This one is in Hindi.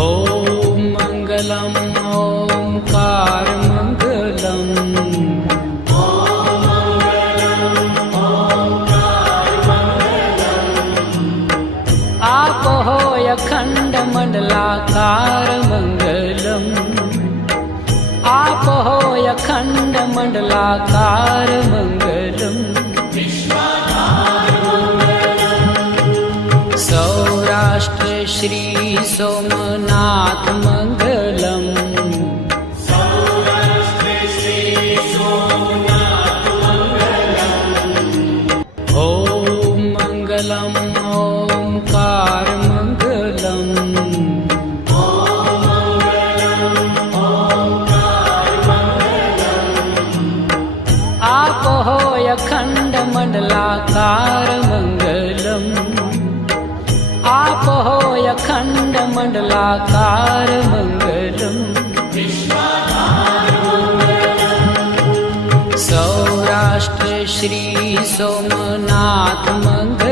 ॐ मङ्गलम् ओंकार मङ्गलम्। आप होय अखण्ड मण्डलाकार मङ्गलम्। आप होय अखण्ड मण्डलाकार मङ्गलम्। सौराष्ट्र श्री सोमनाथ मङ्गलम्। ॐ मङ्गलम् ओंकार मङ्गलम्। आप होय अखण्ड मण्डलाकार मङ्गलम्। आप होय अखण्ड मण्डलाकार मङ्गलम्। सौराष्ट्र श्री सोमनाथ मङ्गलम्।